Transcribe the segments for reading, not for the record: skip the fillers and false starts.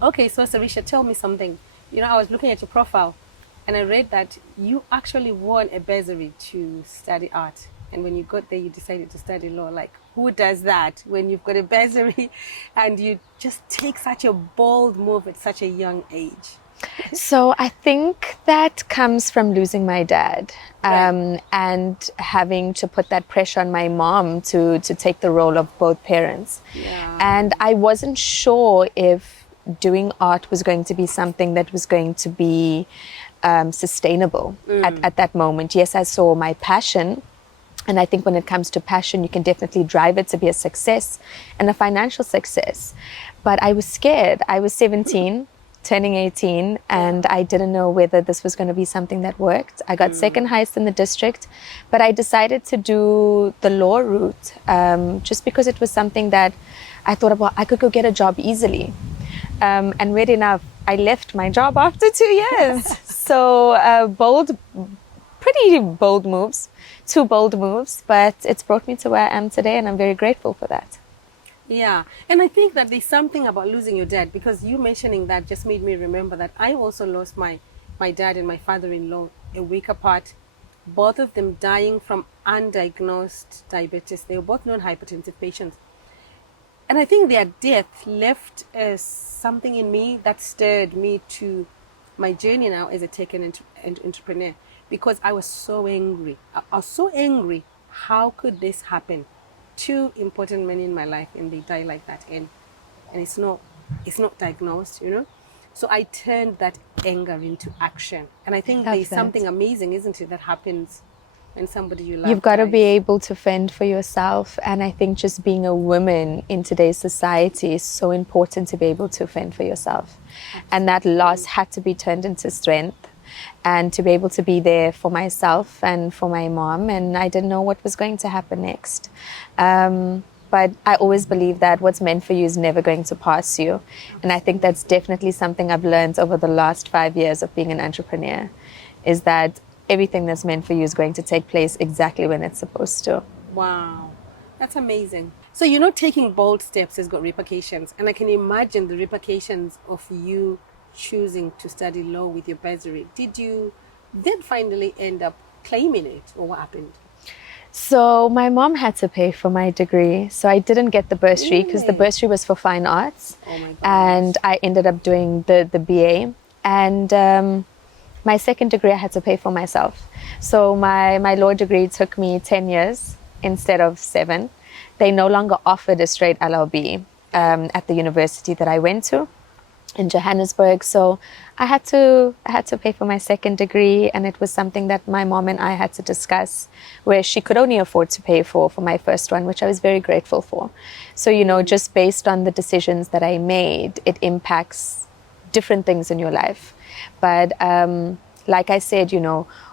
Okay, so Sarisha, tell me something. I was looking at your profile and I read that you actually won a bursary to study art. And when you got there, you decided to study law. Like, who does that when you've got a bursary and you just take such a bold move at such a young age? So I think that comes from losing my dad, Right. and having to put that pressure on my mom to take the role of both parents. Yeah. And I wasn't sure if doing art was going to be something that was going to be sustainable at that moment. Yes, I saw my passion. And I think when it comes to passion, you can definitely drive it to be a success and a financial success. But I was scared. I was 17, turning 18, and I didn't know whether this was going to be something that worked. I got second highest in the district, but I decided to do the law route just because it was something that I thought about. I could go get a job easily. And weird enough, I left my job after 2 years. So pretty bold moves, two bold moves, but it's brought me to where I am today, and I'm very grateful for that. Yeah, and I think that there's something about losing your dad, because you mentioning that just made me remember that I also lost my dad and my father-in-law a week apart, both of them dying from undiagnosed diabetes. They were both non-hypertensive patients. And I think their death left something in me that stirred me to my journey now as a entrepreneur, because I was so angry. I was so angry. How could this happen? Two important men in my life, and they die like that, and it's not diagnosed. So I turned that anger into action, and I think Love there's that. something amazing, isn't it, that happens when somebody you You've love got to be dies. able to fend for yourself. And I think just being a woman in today's society is so important to be able to fend for yourself. And that loss Absolutely. had to be turned into strength and to be able to be there for myself and for my mom. And I didn't know what was going to happen next. But I always believe that what's meant for you is never going to pass you. And I think that's Absolutely. definitely something I've learned over the last 5 years of being an entrepreneur, is that everything that's meant for you is going to take place exactly when it's supposed to. Wow, that's amazing. So taking bold steps has got repercussions, and I can imagine the repercussions of you choosing to study law with your bursary. Did you then finally end up claiming it, or what happened? So my mom had to pay for my degree. So I didn't get the bursary because the Really? bursary was for fine arts. Oh my gosh. And I ended up doing the BA. And my second degree I had to pay for myself. So my law degree took me 10 years instead of 7. They no longer offered a straight LLB at the university that I went to in Johannesburg. So I had to pay for my second degree, and it was something that my mom and I had to discuss, where she could only afford to pay for my first one, which I was very grateful for. So just based on the decisions that I made, it impacts different things in your life. But like I said,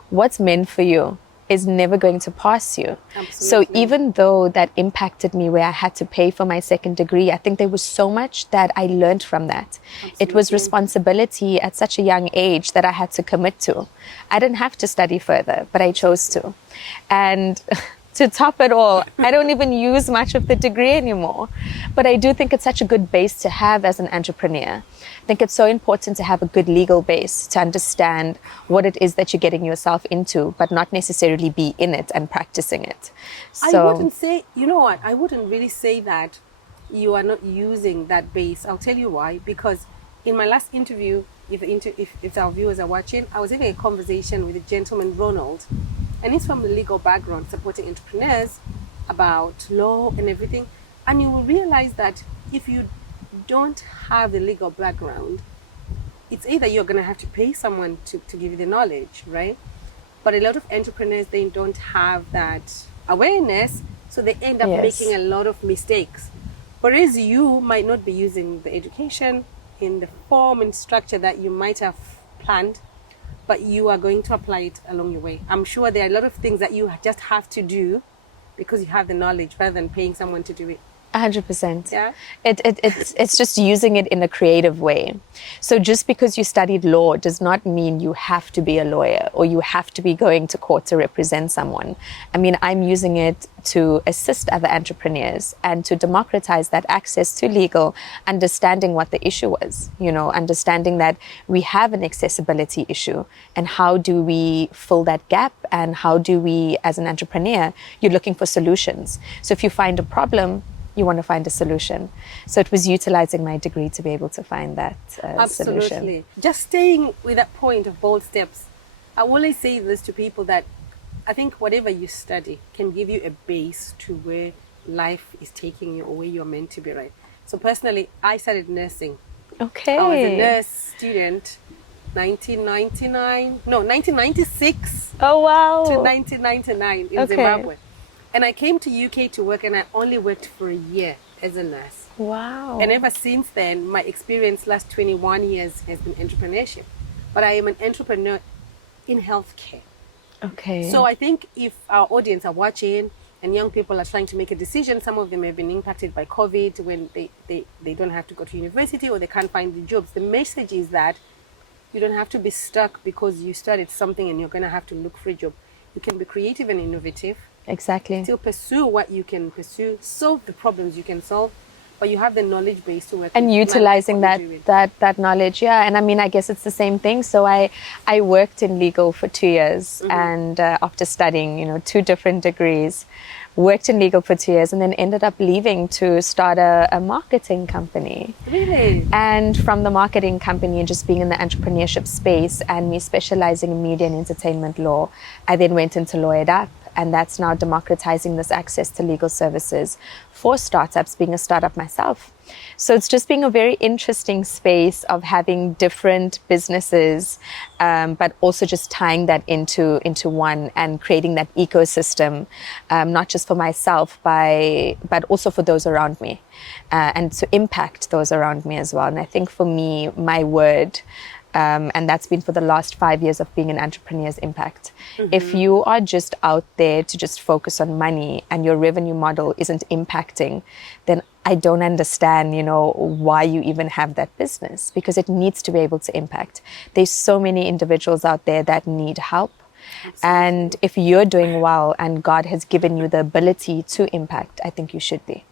what's meant for you is never going to pass you. So Absolutely. even though that impacted me, where I had to pay for my second degree, I think there was so much that I learned from that. It was Absolutely. responsibility at such a young age that I had to commit to. I didn't have to study further, but I chose to. And to top it all, I don't even use much of the degree anymore. But I do think it's such a good base to have as an entrepreneur. I think it's so important to have a good legal base to understand what it is that you're getting yourself into, but not necessarily be in it and practicing it. I So, wouldn't say, you know what, I wouldn't really say that you are not using that base. I'll tell you why. Because in my last interview, if our viewers are watching, I was having a conversation with a gentleman, Ronald, and he's from the legal background, supporting entrepreneurs about law and everything. And you will realize that if you don't have the legal background, it's either you're going to have to pay someone to give you the knowledge, right? But a lot of entrepreneurs, they don't have that awareness, so they end up making yes. a lot of mistakes. Whereas you might not be using the education in the form and structure that you might have planned, but you are going to apply it along your way. I'm sure there are a lot of things that you just have to do because you have the knowledge, rather than paying someone to do it. 100%. Yeah. It's just using it in a creative way. So just because you studied law does not mean you have to be a lawyer or you have to be going to court to represent someone. I mean, I'm using it to assist other entrepreneurs and to democratize that access to legal, understanding what the issue was, understanding that we have an accessibility issue and how do we fill that gap, and how do we, as an entrepreneur, you're looking for solutions. So if you find a problem, you want to find a solution. So it was utilizing my degree to be able to find that Absolutely. solution. Just staying with that point of bold steps, I always say this to people, that I think whatever you study can give you a base to where life is taking you or where you're meant to be, right? So personally, I studied nursing. Okay. I was a nurse student 1996 Oh, wow. to 1999 in Zimbabwe. And I came to UK to work, and I only worked for a year as a nurse. Wow. And ever since then, my experience last 21 years has been entrepreneurship. But I am an entrepreneur in healthcare. Okay. So I think if our audience are watching and young people are trying to make a decision, some of them have been impacted by COVID when they don't have to go to university or they can't find the jobs. The message is that you don't have to be stuck because you started something and you're going to have to look for a job. You can be creative and innovative. Exactly. Still pursue what you can pursue, solve the problems you can solve, but you have the knowledge base to work and with, utilizing that knowledge. Yeah. And I mean, I guess it's the same thing. So I worked in legal for 2 years, and after studying 2 different degrees, worked in legal for 2 years, and then ended up leaving to start a marketing company. Really? And from the marketing company and just being in the entrepreneurship space and me specializing in media and entertainment law, I then went into Lawyered Up. And that's now democratizing this access to legal services for startups, being a startup myself. So it's just being a very interesting space of having different businesses, but also just tying that into one and creating that ecosystem, not just for myself, but also for those around me, and to impact those around me as well. And I think for me, my word, and that's been for the last 5 years of being an entrepreneur's impact. If you are just out there to just focus on money and your revenue model isn't impacting, then I don't understand, why you even have that business, because it needs to be able to impact. There's so many individuals out there that need help. Absolutely. And if you're doing well and God has given you the ability to impact, I think you should be.